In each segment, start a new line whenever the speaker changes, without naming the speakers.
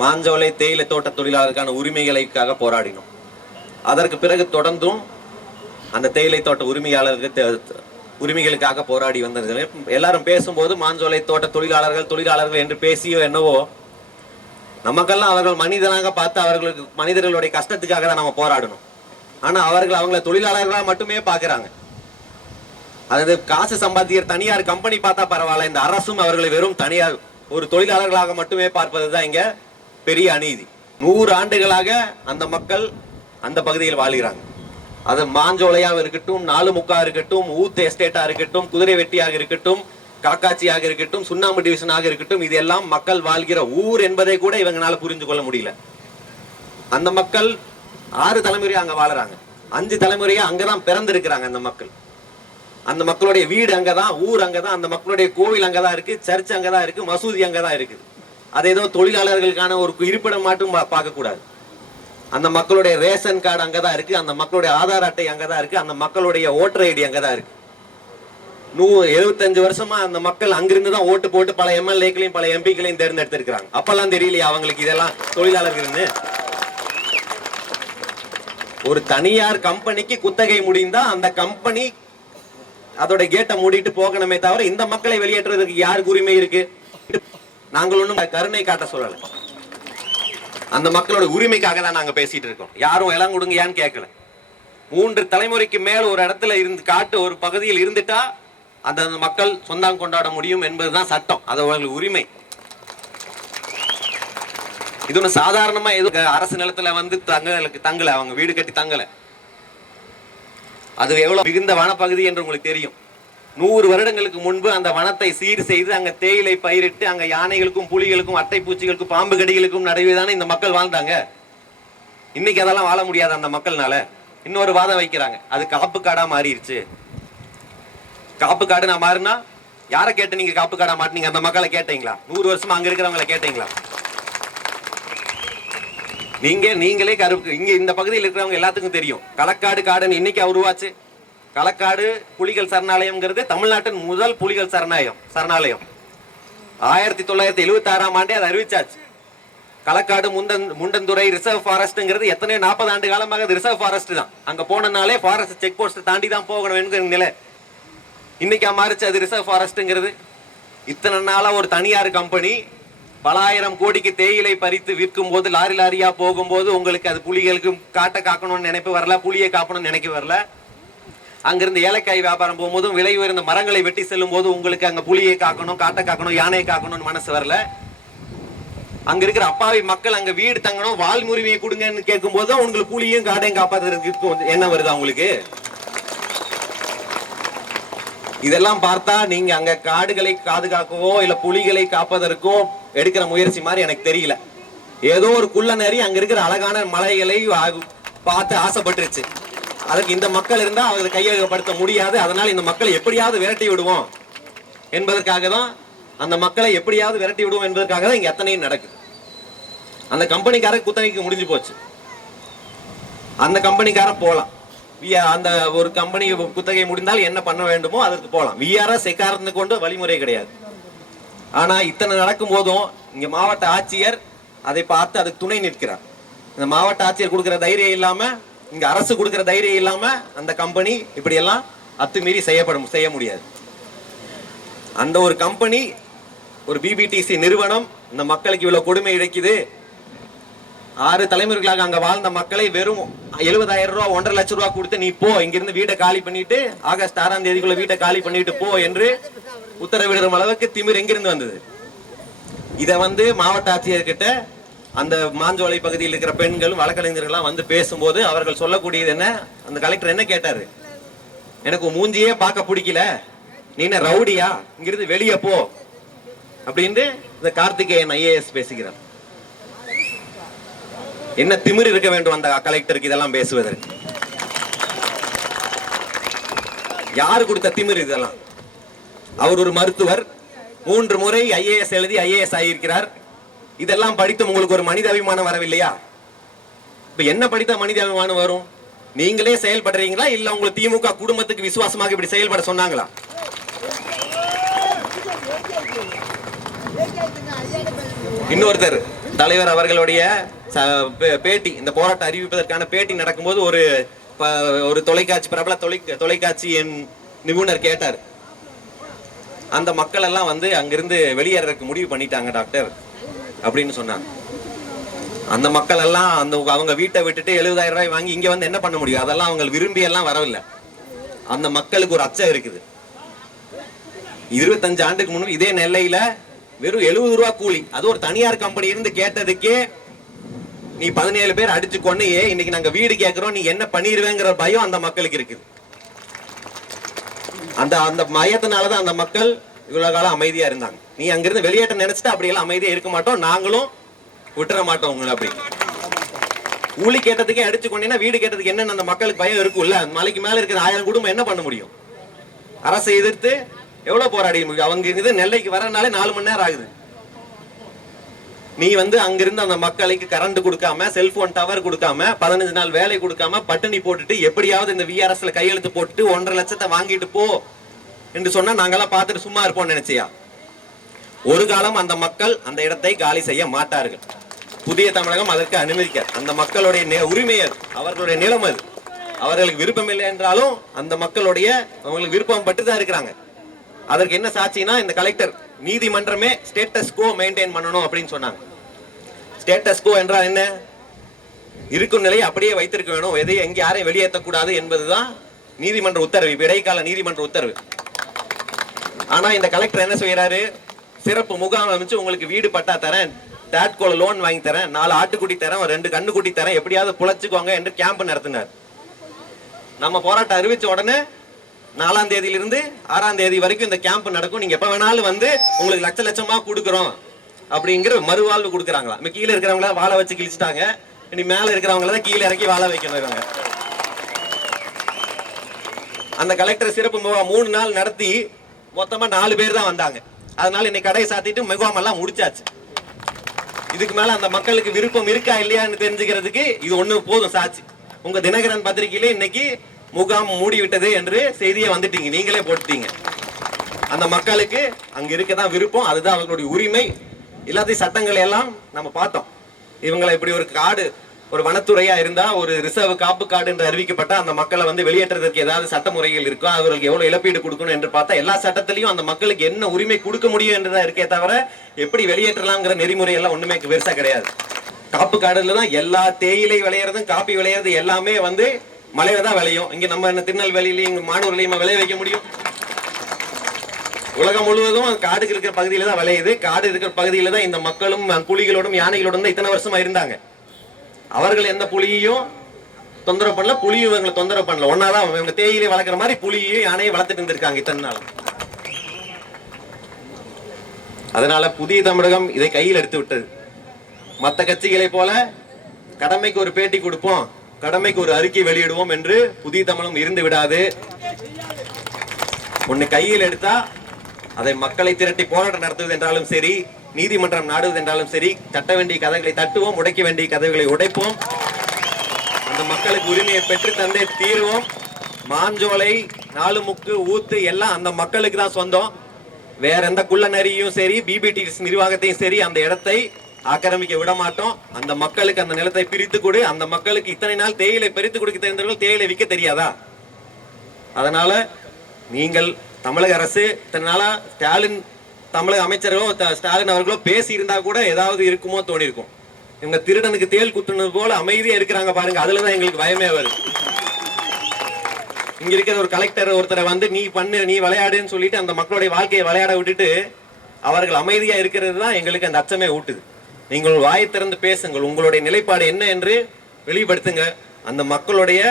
மாஞ்சோலை தேயிலை தோட்ட தொழிலாளருக்கான உரிமைகளுக்காக போராடினோம். அதற்கு பிறகு தொடர்ந்தும் அந்த தேயிலை தோட்ட உரிமையாளருக்கு உரிமைகளுக்காக போராடி வந்தது எல்லாரும் பேசும்போது மாஞ்சோலை தோட்ட தொழிலாளர்கள் தொழிலாளர்கள் என்று பேசியோ என்னவோ நமக்கெல்லாம் அவர்கள் மனிதனாக பார்த்து அவர்களுக்கு மனிதர்களுடைய கஷ்டத்துக்காக தான் நம்ம போராடணும். ஆனால் அவர்கள் அவங்கள தொழிலாளர்களாக மட்டுமே பார்க்குறாங்க. அதாவது காசு சம்பாதிக்கிற தனியார் கம்பெனி பார்த்தா பரவாயில்ல. இந்த அரசும் அவர்களை வெறும் தனியார் ஒரு தொழிலாளர்களாக மட்டுமே பார்ப்பது தான் இங்கே பெரிய அநீதி. நூறு ஆண்டுகளாக அந்த மக்கள் அந்த பகுதியில் வாழ்கிறாங்க. அது மாஞ்சோலையாக இருக்கட்டும் நாலு முக்கா இருக்கட்டும் ஊத்து எஸ்டேட்டா இருக்கட்டும் குதிரை வெட்டியாக இருக்கட்டும் காக்காட்சியாக இருக்கட்டும் சுண்ணாம்பு டிவிஷனாக இருக்கட்டும் இது எல்லாம் மக்கள் வாழ்கிற ஊர் என்பதை கூட இவங்களால புரிந்து கொள்ள முடியல. அந்த மக்கள் ஆறு தலைமுறையா அங்க வாழறாங்க. அஞ்சு தலைமுறையா அங்கதான் பிறந்திருக்கிறாங்க அந்த மக்கள். அந்த மக்களுடைய வீடு அங்கதான் ஊர் அங்கதான் அந்த மக்களுடைய கோவில் அங்கதான் இருக்கு சர்ச் அங்கதான் இருக்கு மசூதி அங்கதான் இருக்குது. அது ஏதோ தொழிலாளர்களுக்கான ஒரு இருப்பிடம் மட்டும் பார்க்கக்கூடாது. அந்த மக்களுடைய ரேஷன் கார்டு அங்கே தான் இருக்கு அந்த மக்களுடைய ஆதார் அட்டை அங்கே தான் இருக்குது அந்த மக்களுடைய ஓட்டர் ஐடி அங்கே தான் இருக்குது நூ எழுபத்தஞ்சு வருஷமா அந்த மக்கள் அங்கிருந்து தான் ஓட்டு போட்டு பல எம்எல்ஏக்களையும் பல எம்பிக்களையும் தேர்ந்தெடுத்திருக்கிறாங்க. அப்பெல்லாம் தெரியலையா அவங்களுக்கு இதெல்லாம் தொழிலாளர்கள்னு. ஒரு தனியார் கம்பெனிக்கு குத்தகை முடிந்தா அந்த கம்பெனி அதோட கேட்டை மூடிட்டு போகணுமே தவிர இந்த மக்களை வெளியேற்றுவதற்கு யாருக்கு உரிமை இருக்கு? நாங்கள் ஒன்றும் கருணை காட்ட சொல்லலை. அந்த மக்களோட உரிமைக்காக தான் நாங்க பேசிட்டு இருக்கோம். யாரும் எல்லாம் கொடுங்க ஏன்னு கேட்கல மூன்று தலைமுறைக்கு மேல் ஒரு இடத்துல இருந்து காட்டு ஒரு பகுதியில் இருந்துட்டா அந்த அந்த மக்கள் சொந்தம் கொண்டாட முடியும் என்பதுதான் சட்டம். அது அவங்களுக்கு உரிமை. இது ஒண்ணு சாதாரணமா எதுவும் அரசு நிலத்துல வந்து தங்களுக்கு தங்கலை அவங்க வீடு கட்டி தங்கலை. அது எவ்வளவு மிகுந்த வனப்பகுதி என்று உங்களுக்கு தெரியும். நூறு வருடங்களுக்கு முன்பு அந்த வனத்தை சீர் செய்து அங்க தேயிலை பயிரிட்டு அங்க யானைகளுக்கும் புலிகளுக்கும் அட்டை பூச்சிகளுக்கும் பாம்பு கடிகளுக்கும் நடுவே தானே இந்த மக்கள் வாழ்ந்தாங்க. இன்னைக்கு அதெல்லாம் வாழ முடியாது அந்த மக்கள்னால. இன்னொரு வாதம் வைக்கிறாங்க. அது காப்பு காடா மாறிடுச்சு. காப்பு காடு நான் மாறினா? யாரை கேட்டு நீங்க காப்பு காடா மாட்டினீங்க? அந்த மக்களை கேட்டீங்களா? நூறு வருஷமா அங்க இருக்கிறவங்கள கேட்டீங்களா? நீங்க நீங்களே கருப்பு இங்க இந்த பகுதியில் இருக்கிறவங்க எல்லாத்துக்கும் தெரியும். களக்காடு காடுன்னு இன்னைக்கு உருவாச்சு. களக்காடு புலிகள் சரணாலயம்ங்கிறது தமிழ்நாட்டின் முதல் புலிகள் சரணாலயம் சரணாலயம். ஆயிரத்தி தொள்ளாயிரத்தி எழுபத்தி ஆறாம் ஆண்டே அதை அறிவிச்சாச்சு. களக்காடு முந்தன் முண்டந்துறை ரிசர்வ் ஃபாரஸ்ட்ங்கிறது எத்தனையோ நாற்பது ஆண்டு காலமாக அது ரிசர்வ் ஃபாரஸ்ட் தான். அங்கே போனனாலே ஃபாரஸ்ட் செக் போஸ்ட் தாண்டி தான் போகணும் என்கிற நிலை. இன்னைக்கா மாறிச்சு அது ரிசர்வ் ஃபாரஸ்ட்ங்கிறது. இத்தனை நாளாக ஒரு தனியார் கம்பெனி பல ஆயிரம் கோடிக்கு தேயிலை பறித்து விற்கும் போது லாரி லாரியா போகும்போது உங்களுக்கு அது புலிகளுக்கு காட்டை காக்கணும்னு நினைப்பு வரல புலியை காக்கணும்னு நினைக்க வரல. அங்கிருந்து ஏலக்காய் வியாபாரம் போகும்போதும் விலை உயர்ந்த மரங்களை வெட்டி செல்லும் போது உங்களுக்கு அங்க புலியை காக்கணும் காட்டை காக்கணும் யானையை காக்கணும்னு மனசு வரல. அங்க இருக்கிற அப்பாவி மக்கள் அங்க வீடு தங்கணும் வால் உரிமையை கொடுங்கன்னு கேட்கும் போது உங்களுக்கு புலியும் காடையும் காப்பாத்துறதுக்கு என்ன வருது அவங்களுக்கு இதெல்லாம் பார்த்தா நீங்க அங்க காடுகளை பாதுகாக்கவோ இல்ல புலிகளை காப்பதற்கோ எடுக்கிற முயற்சி மாதிரி எனக்கு தெரியல. ஏதோ ஒரு குள்ள நரி அங்க இருக்கிற அழகான மலைகளை பார்த்து ஆசைப்பட்டுருச்சு. அதுக்கு இந்த மக்கள் இருந்தால் அவர்களை கையகப்படுத்த முடியாது. அதனால் இந்த மக்களை எப்படியாவது விரட்டி விடுவோம் என்பதற்காக தான் அந்த மக்களை எப்படியாவது விரட்டி விடுவோம் என்பதற்காக தான் இங்கே எத்தனையும் நடக்குது. அந்த கம்பெனிக்காரன் குத்தகைக்கு முடிஞ்சு போச்சு. அந்த கம்பெனிக்காரன் போகலாம் வி- அந்த ஒரு கம்பெனி குத்தகை முடிந்தால் என்ன பண்ண வேண்டுமோ அதற்கு போகலாம் விஆர்எஸ் எக்காரந்து கொண்டு வழிமுறை கிடையாது. ஆனால் இத்தனை நடக்கும் போதும் இங்கே மாவட்ட ஆட்சியர் அதை பார்த்து அதுக்கு துணை நிற்கிறார். இந்த மாவட்ட ஆட்சியர் கொடுக்குற தைரியம் இல்லாமல் இங்க அரசு கொடுக்கிற தைரியம் இல்லாம அந்த கம்பெனி இப்படி எல்லாம் அத்துமீறி செய்யப்படும் செய்ய முடியாது. அந்த ஒரு கம்பெனி ஒரு பிபிடிசி நிறுவனம் இந்த மக்களுக்கு இவ்வளவு கொடுமை இழைக்குது. ஆறு தலைமுறைகளாக அங்க வாழ்ந்த மக்களை வெறும் எழுபதாயிரம் ரூபாய் ஒன்றரை லட்சம் ரூபாய் கொடுத்து நீ போ இங்கிருந்து வீட்டை காலி பண்ணிட்டு ஆகஸ்ட் ஆறாம் தேதிக்குள்ள வீட்டை காலி பண்ணிட்டு போ என்று உத்தரவிடுற அளவுக்கு திமிர் எங்கிருந்து வந்தது? இதை வந்து மாவட்ட ஆட்சியர்கிட்ட அந்த மாஞ்சோலை பகுதியில் இருக்கிற பெண்கள் வழக்கறிஞர்கள்லாம் வந்து பேசும்போது அவர்கள் சொல்லக்கூடியது என்ன? அந்த கலெக்டர் என்ன கேட்டாரு? எனக்கு மூஞ்சியே பார்க்க பிடிக்கல. நீ என்ன ரவுடியா? இங்கிருந்து வெளியே போ. அப்படின்ட்டு இந்த கார்த்திகேயன் ஐஏஎஸ் பேசுகிறார். என்ன திமிர் இருக்க வேண்டும் அந்த கலெக்டருக்கு இதெல்லாம் பேசுவதற்கு? யாரு கொடுத்த திமிர் இதெல்லாம்? அவர் ஒரு மருத்துவர். மூன்று முறை ஐஏஎஸ் எழுதி ஐஏஎஸ் ஆகியிருக்கிறார். இதெல்லாம் படித்து உங்களுக்கு ஒரு மனித அபிமானம் வரவில்லையா? இப்ப என்ன படித்த மனித அபிமானம் வரும்? நீங்களே செயல்படுறீங்களா? இல்ல உங்க திமுக குடும்பத்துக்கு விசுவாசமாக இப்படி செயல்பட சொன்னாங்களா? இன்னொருத்தர் தலைவர் அவர்களுடைய ச- பே- பேட்டி இந்த போராட்டம் அறிவிப்பதற்கான பேட்டி நடக்கும்போது ஒரு ப- ஒரு தொலைக்காட்சி பிரபல தொலை தொலைக்காட்சியின் நிபுணர் கேட்டார். அந்த மக்கள் எல்லாம் வந்து அங்கிருந்து வெளியேறதுக்கு முடிவு பண்ணிட்டாங்க டாக்டர். அப்படின்னு சொன்னாங்க. அந்த மக்கள் எல்லாம் அந்த அவங்க வீட்டை விட்டுட்டு எழுபதாயிரம் ரூபாய் வாங்கி இங்க வந்து என்ன பண்ண முடியும்? அதெல்லாம் அவங்க விரும்பி எல்லாம் வரவில்லை. அந்த மக்களுக்கு ஒரு அச்சம் இருக்குது. இருபத்தஞ்சு ஆண்டுக்கு முன்னும் இதே நெல்லையில வெறும் எழுபது ரூபா கூலி. அது ஒரு தனியார் கம்பெனி இருந்து கேட்டதுக்கே நீ பதினேழு பேர் அடிச்சு கொன்னையே இன்னைக்கு நாங்க வீடு கேட்கிறோம் நீ என்ன பண்ணிடுவேங்கிற பயம் அந்த மக்களுக்கு இருக்குது. அந்த அந்த மயத்தினாலதான் அந்த மக்கள் இவ்வளவு காலம் அமைதியா இருந்தாங்க. நீ அங்கிருந்து வெளியேற்ற நினச்சிட்டு அப்படியெல்லாம் அமைதியாக இருக்க மாட்டோம். நாங்களும் விட்டுற மாட்டோம் உங்களை அப்படி. ஊழி கேட்டதுக்கே அடிச்சு கொண்டீங்கன்னா வீடு கேட்டதுக்கு என்னென்ன அந்த மக்களுக்கு பயம் இருக்கும்ல? மலைக்கு மேல இருக்கிற ஆயிரம் குடும்பம் என்ன பண்ண முடியும்? அரசை எதிர்த்து எவ்வளவு போராடி? முடியும் அவங்க இது நெல்லைக்கு வரனாலே நாலு மணி நேரம் ஆகுது. நீ வந்து அங்கிருந்து அந்த மக்களுக்கு கரண்ட் கொடுக்காம செல்போன் டவர் கொடுக்காம பதினஞ்சு நாள் வேலை கொடுக்காம பட்டினி போட்டுட்டு எப்படியாவது இந்த விஆர்எஸ்ல கையெழுத்து போட்டுட்டு ஒன்றரை லட்சத்தை வாங்கிட்டு போ. என்று சொன்னா நாங்கெல்லாம் பார்த்துட்டு சும்மா இருப்போம் நினைச்சியா? ஒரு காலம் அந்த மக்கள் அந்த இடத்தை காலி செய்ய மாட்டார்கள். புதிய தமிழகம் அதற்கு அனுமதிக்க. அந்த மக்களுடைய உரிமை அது. அவர்களுடைய நிலம் அது. அவர்களுக்கு விருப்பம் இல்லை என்றாலும் அந்த மக்களுடைய அவங்களுக்கு விருப்பம் பட்டு தான் இருக்கிறாங்க. அதற்கு என்ன சாட்சினா இந்த கலெக்டர் நீதிமன்றமே ஸ்டேட்டஸ் கோ மெயின்டைன் பண்ணணும் அப்படின்னு சொன்னாங்க. ஸ்டேட்டஸ் கோ என்றால் என்ன? இருக்கும் நிலையை அப்படியே வைத்திருக்க வேணும். எதையும் எங்கே யாரையும் வெளியேற்றக்கூடாது என்பதுதான் நீதிமன்ற உத்தரவு. இடைக்கால நீதிமன்ற உத்தரவு. ஆனா இந்த கலெக்டர் என்ன செய்யறாரு சிறப்பு முகாம் அமைச்சு உங்களுக்கு வீடு பட்டா தரேன். டாட்கோல லோன் வாங்கி தரேன். நாலு ஆட்டுக்குட்டி தரேன் ஒரு ரெண்டு கண்ணுக்குட்டி தரேன். எப்படியாவது புழைச்சுக்கோங்க என்று கேம்ப் நடத்தினார். நம்ம போராட்டம் அறிவிச்ச உடனே நாலாம் தேதியிலிருந்து ஆறாம் தேதி வரைக்கும் இந்த கேம்ப் நடக்கும். நீங்க எப்ப வேணாலும் வந்து உங்களுக்கு லட்ச லட்சமா கொடுக்குறோம் அப்படிங்கிற மறுவாழ்வு கொடுக்குறாங்களா? இப்ப கீழே இருக்கிறவங்கள வாழை வச்சு கிழிச்சிட்டாங்க. இனி மேல இருக்கிறவங்கள தான் கீழே இறக்கி வாழ வைக்கணும் இவங்க. அந்த கலெக்டர் சிறப்பு முகாம் மூணு நாள் நடத்தி மொத்தமாக நாலு பேர் தான் வந்தாங்க. அதனால இன்னைக்கு கடையை சாத்திட்டு முகாம் முடிச்சாச்சு. இதுக்கு மேல அந்த மக்களுக்கு விருப்பம் இருக்கா இல்லையான்னு தெரிஞ்சுக்கிறதுக்கு இது ஒண்ணு போதும் சாட்சி உங்க தினகரன் பத்திரிகையில இன்னைக்கு முகாம் மூடிவிட்டது என்று செய்தியை வந்துட்டீங்க. நீங்களே போட்டுட்டீங்க. அந்த மக்களுக்கு அங்க இருக்கதான் விருப்பம். அதுதான் அவங்களுடைய உரிமை. எல்லாத்தையும் சட்டங்களை எல்லாம் நம்ம பார்த்தோம். இவங்களை இப்படி ஒரு காடு ஒரு வனத்துறையா இருந்தா ஒரு ரிசர்வ் காப்பு காடு என்று அறிவிக்கப்பட்ட அந்த மக்களை வந்து வெளியேற்றுறதுக்கு ஏதாவது சட்ட முறைகள் இருக்கோ? அவர்களுக்கு எவ்வளவு இழப்பீடு கொடுக்கணும் என்று பார்த்தா எல்லா சட்டத்திலையும் அந்த மக்களுக்கு என்ன உரிமை கொடுக்க முடியும் என்றுதான் இருக்கே தவிர எப்படி வெளியேற்றலாம்ங்கிற நெறிமுறை எல்லாம் ஒண்ணுமே பெருசா கிடையாது. காப்பு காடுல தான் எல்லா தேயிலை விளையறதும் காப்பி விளையறது எல்லாமே வந்து மலையில தான் விளையும். இங்க நம்ம என்ன திருநெல்வேலியிலையும் இங்க விளைய வைக்க முடியும். உலகம் முழுவதும் காடுக்கு இருக்கிற பகுதியில தான் விளையுது. காடு இருக்கிற பகுதியில தான் இந்த மக்களும் புலிகளோடும் யானைகளோடும் தான் இத்தனை வருஷமா இருந்தாங்க. அவர்கள் எந்த புலியையும் தொந்தரவு பண்ணல புலியும் இவங்களை தொந்தரவு பண்ணல. ஒன்னாதான் இவங்க தேயிலை வளர்க்குற மாதிரி புலியையும் யானையும் வளர்த்துட்டு இருந்திருக்காங்க இத்தனை நாள். அதனால புதிய தமிழகம் இதை கையில் எடுத்து விட்டது. மற்ற கட்சிகளை போல கடமைக்கு ஒரு பேட்டி கொடுப்போம் கடமைக்கு ஒரு அறிக்கை வெளியிடுவோம் என்று புதிய தமிழகம் இருந்து விடாது. ஒன்னு கையில் எடுத்தா அதை மக்களை திரட்டி போராட்டம் நடத்துவது என்றாலும் சரி நீதிமன்றம் நாடுவது என்றாலும் சரி தட்ட வேண்டிய கதைகளை தட்டுவோம் உடைக்க வேண்டிய கதைகளை உடைப்போம். அந்த மக்களுக்கு உரிமையை பெற்று தந்தே தீர்வோம். மாஞ்சோலை நாலு முக்கு ஊத்து எல்லாம் அந்த மக்களுக்கு தான் சொந்தம். வேற எந்த குள்ள நரியும் சரி பிபிடிஎஸ் நிர்வாகத்தையும் சரி அந்த இடத்தை ஆக்கிரமிக்க விட மாட்டோம். அந்த மக்களுக்கு அந்த நிலத்தை பிரித்து கொடு. அந்த மக்களுக்கு இத்தனை நாள் தேயிலை பிரித்து கொடுக்க தெரிந்தவர்கள் தேயிலை விற்க தெரியாதா? அதனால நீங்கள் தமிழக அரசு இத்தனை நாளா ஸ்டாலின் தமிழக அமைச்சர்களோ ஸ்டாலின் அவர்களோ பேசி இருந்தா கூட ஏதாவது இருக்குமோ தோணி இருக்கும் இவங்க திருடனுக்கு தேல் குத்துனது போல அமைதியா இருக்கிறாங்க பாருங்க அதுலதான் எங்களுக்கு பயமே வருது. இங்க இருக்கிற ஒரு கலெக்டர் ஒருத்தரை வந்து நீ பண்ணு நீ விளையாடுன்னு சொல்லிட்டு அந்த மக்களுடைய வாழ்க்கையை விளையாட விட்டுட்டு அவர்கள் அமைதியா இருக்கிறது தான் எங்களுக்கு அந்த அச்சமே ஊட்டுது. நீங்கள் வாயை திறந்து பேசுங்கள். உங்களுடைய நிலைப்பாடு என்ன என்று வெளிப்படுத்துங்க. அந்த மக்களுடைய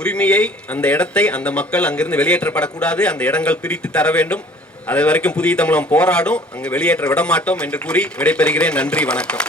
உரிமையை அந்த இடத்தை அந்த மக்கள் அங்கிருந்து வெளியேற்றப்படக்கூடாது. அந்த இடங்கள் பிரித்து தர வேண்டும். அது வரைக்கும் புதிய தமிழகம் போராடும். அங்கு வெளியேற்ற விட மாட்டோம் என்று கூறி விடைபெறுகிறேன். நன்றி வணக்கம்.